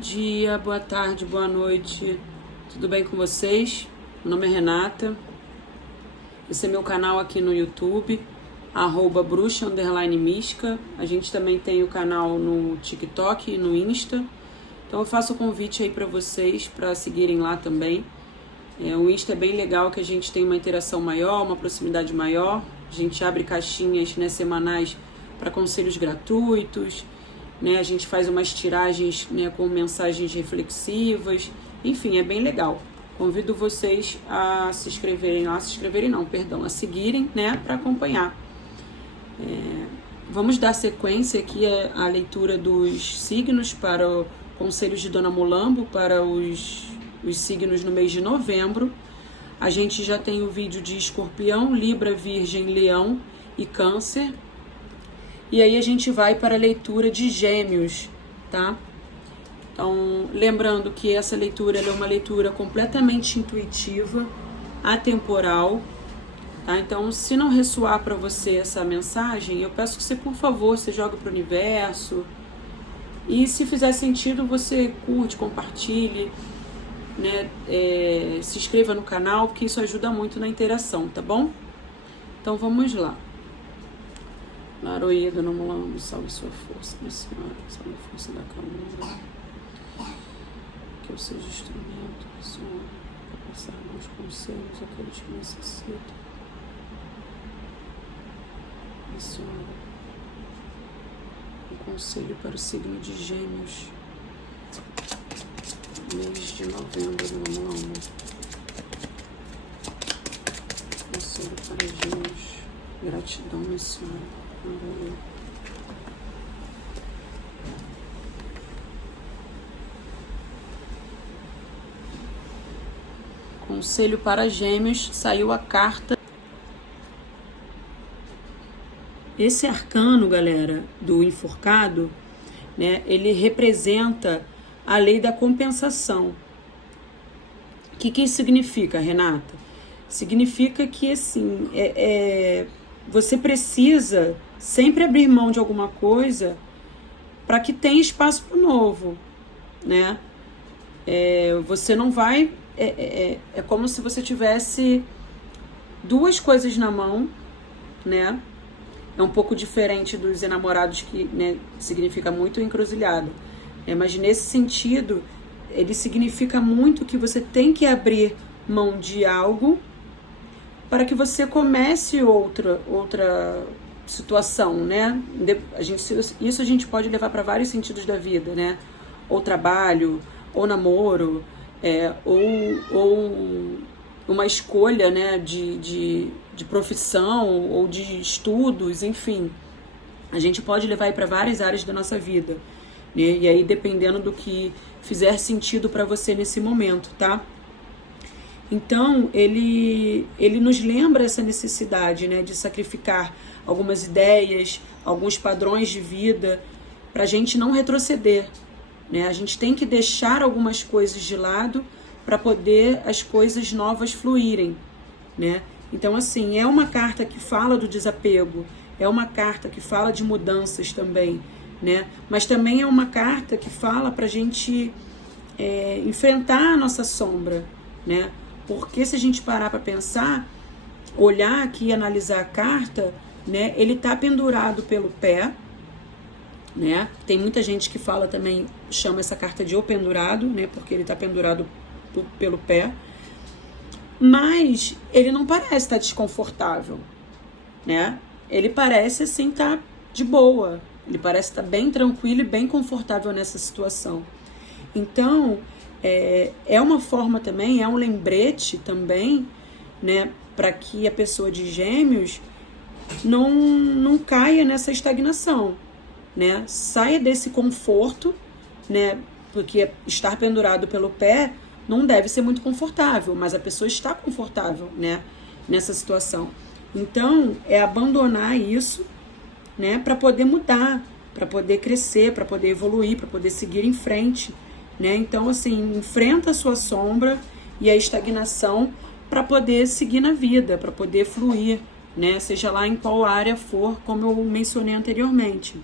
dia, boa tarde, boa noite. Tudo bem com vocês? Meu nome é Renata. Esse é meu canal aqui no YouTube, @bruxa_mística. A gente também tem o canal no TikTok e no Insta. Então eu faço o convite aí para vocês para seguirem lá também. O Insta é bem legal, que a gente tem uma interação maior, uma proximidade maior. A gente abre caixinhas, né, semanais para conselhos gratuitos. Né, a gente faz umas tiragens, né, com mensagens reflexivas. Enfim, é bem legal. Convido vocês a se inscreverem lá, a seguirem, né, para acompanhar. Vamos dar sequência aqui à leitura dos signos para o Conselhos de Dona Mulambo para os signos no mês de novembro. A gente já tem o vídeo de Escorpião, Libra, Virgem, Leão e Câncer. E aí a gente vai para a leitura de Gêmeos, tá? Então, lembrando que essa leitura é uma leitura completamente intuitiva, atemporal, tá? Então, se não ressoar para você essa mensagem, eu peço que você, por favor, você jogue para o universo. E se fizer sentido, você curte, compartilhe, né? Se inscreva no canal, porque isso ajuda muito na interação, tá bom? Então, vamos lá. Laroia, Dona Mulambo, salve sua força, minha senhora, salve a força da calma. Que eu seja instrumento, minha senhora, para passar meus conselhos àqueles que necessitam. Minha senhora, um conselho para o signo de Gêmeos, mês de novembro, Dona Mulambo. Conselho para Gêmeos, gratidão, minha senhora. Conselho para Gêmeos, saiu a carta. Esse arcano, galera, do enforcado, né, ele representa a lei da compensação. O que isso significa, Renata? Significa que, assim, você precisa sempre abrir mão de alguma coisa para que tenha espaço para o novo, né? Você não vai... É como se você tivesse duas coisas na mão, né? É um pouco diferente dos enamorados, que, né, significa muito encruzilhada. Mas nesse sentido, ele significa muito que você tem que abrir mão de algo para que você comece outra situação, né? Isso a gente pode levar para vários sentidos da vida, né? Ou trabalho, ou namoro, ou uma escolha, né, de profissão ou de estudos, enfim. A gente pode levar para várias áreas da nossa vida, né? E aí, dependendo do que fizer sentido para você nesse momento, tá? Então, ele nos lembra essa necessidade, né, de sacrificar algumas ideias, alguns padrões de vida, para a gente não retroceder, né? A gente tem que deixar algumas coisas de lado para poder as coisas novas fluírem, né? Então, assim, é uma carta que fala do desapego, é uma carta que fala de mudanças também, né? Mas também é uma carta que fala para a gente enfrentar a nossa sombra, né? Porque se a gente parar para pensar, olhar aqui e analisar a carta, né, ele está pendurado pelo pé, né? Tem muita gente que fala também, chama essa carta de O Pendurado, né, porque ele está pendurado pelo pé, mas ele não parece estar desconfortável, né? Ele parece assim estar de boa, ele parece estar bem tranquilo e bem confortável nessa situação. Então, é uma forma também, é um lembrete também, né, para que a pessoa de Gêmeos não caia nessa estagnação, né? Saia desse conforto, né? Porque estar pendurado pelo pé não deve ser muito confortável, mas a pessoa está confortável, né, nessa situação. Então, é abandonar isso, né, para poder mudar, para poder crescer, para poder evoluir, para poder seguir em frente, né? Então, assim, enfrenta a sua sombra e a estagnação para poder seguir na vida, para poder fluir, né? Seja lá em qual área for, como eu mencionei anteriormente.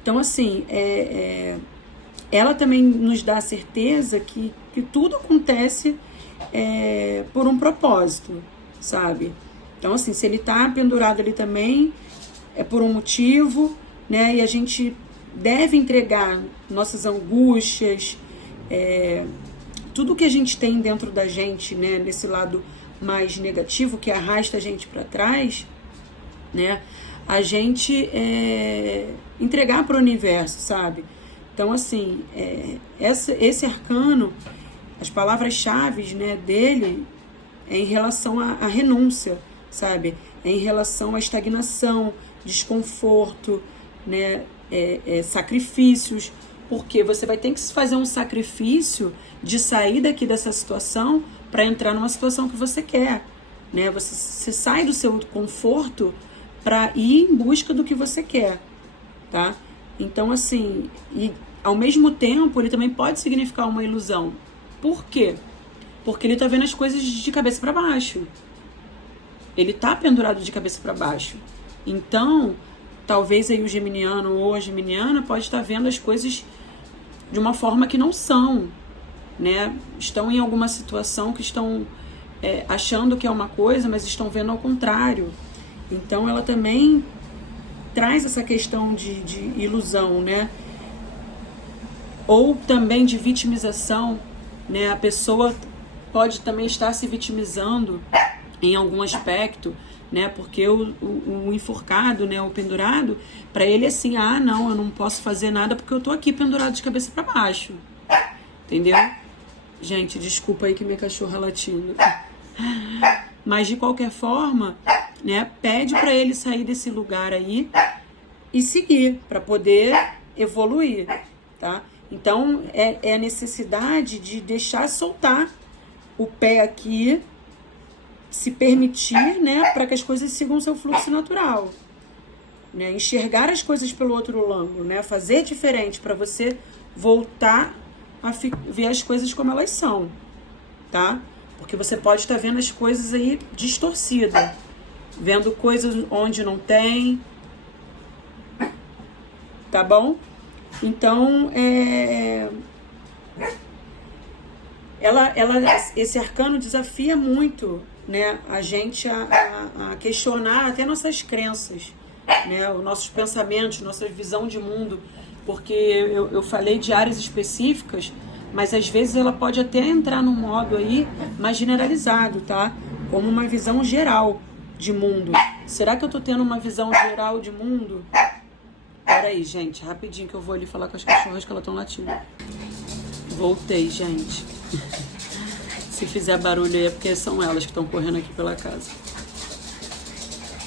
Então, assim, ela também nos dá a certeza que tudo acontece por um propósito, sabe? Então, assim, se ele tá pendurado ali também, é por um motivo, né? E a gente deve entregar nossas angústias, tudo que a gente tem dentro da gente, né? Nesse lado mais negativo, que arrasta a gente para trás, né? A gente entregar para o universo, sabe? Então, assim, esse arcano, as palavras-chave, né, dele é em relação à renúncia, sabe? É em relação à estagnação, desconforto, né? Sacrifícios, porque você vai ter que fazer um sacrifício de sair daqui dessa situação para entrar numa situação que você quer, né? Você sai do seu conforto para ir em busca do que você quer, tá? Então, assim, e ao mesmo tempo ele também pode significar uma ilusão. Por quê? Porque ele tá vendo as coisas de cabeça para baixo. Ele tá pendurado de cabeça para baixo. Então, talvez aí o geminiano ou a geminiana pode estar vendo as coisas de uma forma que não são, né? Estão em alguma situação que estão achando que é uma coisa, mas estão vendo ao contrário. Então, ela também traz essa questão de ilusão, né? Ou também de vitimização, né? A pessoa pode também estar se vitimizando em algum aspecto, né? Porque o enforcado, né? O pendurado, para ele é assim, não, eu não posso fazer nada porque eu tô aqui pendurado de cabeça para baixo. Entendeu? Gente, desculpa aí que minha cachorra latindo. Mas de qualquer forma, né? Pede para ele sair desse lugar aí e seguir para poder evoluir, tá? Então, é a necessidade de deixar soltar o pé aqui, se permitir, né, para que as coisas sigam seu fluxo natural, né? Enxergar as coisas pelo outro ângulo, né? Fazer diferente para você voltar a ver as coisas como elas são, tá? Porque você pode estar vendo as coisas aí distorcidas, vendo coisas onde não tem, tá bom? Então, esse arcano desafia muito, né, a gente a questionar até nossas crenças, né, os nossos pensamentos, nossa visão de mundo, porque eu falei de áreas específicas, mas às vezes ela pode até entrar num modo aí mais generalizado, tá? Como uma visão geral de mundo. Será que eu tô tendo uma visão geral de mundo? Peraí, gente, rapidinho que eu vou ali falar com as cachorras que elas estão latindo. Voltei, gente. Se fizer barulho aí é porque são elas que estão correndo aqui pela casa.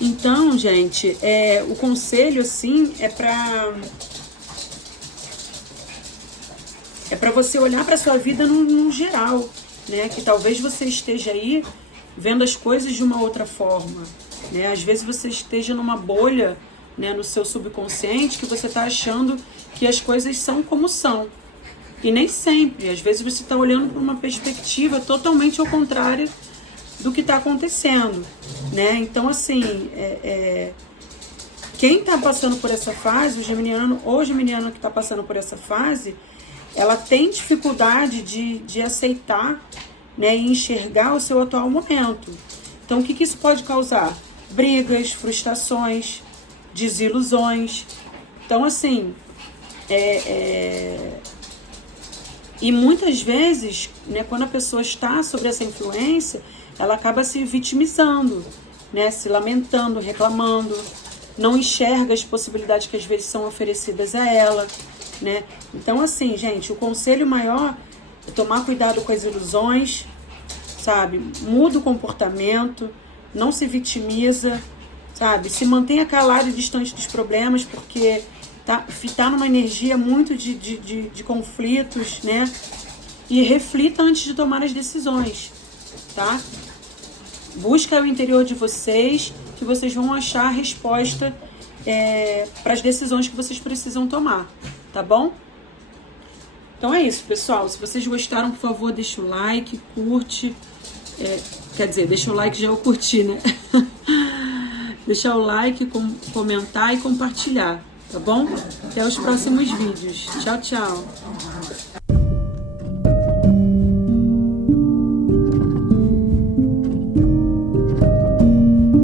Então, gente, o conselho, assim, é pra você olhar pra sua vida num geral, né? Que talvez você esteja aí vendo as coisas de uma outra forma, né? Às vezes você esteja numa bolha, né, no seu subconsciente, que você está achando que as coisas são como são. E nem sempre. Às vezes você está olhando para uma perspectiva totalmente ao contrário do que está acontecendo, né? Então, assim, quem está passando por essa fase, o geminiano ou geminiana que está passando por essa fase, ela tem dificuldade de aceitar, né, e enxergar o seu atual momento. Então, o que isso pode causar? Brigas, frustrações, desilusões. Então, assim, e muitas vezes, né, quando a pessoa está sob essa influência, ela acaba se vitimizando, né, se lamentando, reclamando, não enxerga as possibilidades que às vezes são oferecidas a ela, né? Então, assim, gente, o conselho maior é tomar cuidado com as ilusões, sabe? Muda o comportamento, não se vitimiza, sabe? Se mantenha calado e distante dos problemas, porque tá numa energia muito de conflitos, né? E reflita antes de tomar as decisões, tá? Busca o interior de vocês, que vocês vão achar a resposta para as decisões que vocês precisam tomar, tá bom? Então é isso, pessoal. Se vocês gostaram, por favor, deixa o like, curte. Quer dizer, deixa o like já eu curti, né? Deixar o like, comentar e compartilhar, tá bom? Até os próximos vídeos. Tchau, tchau.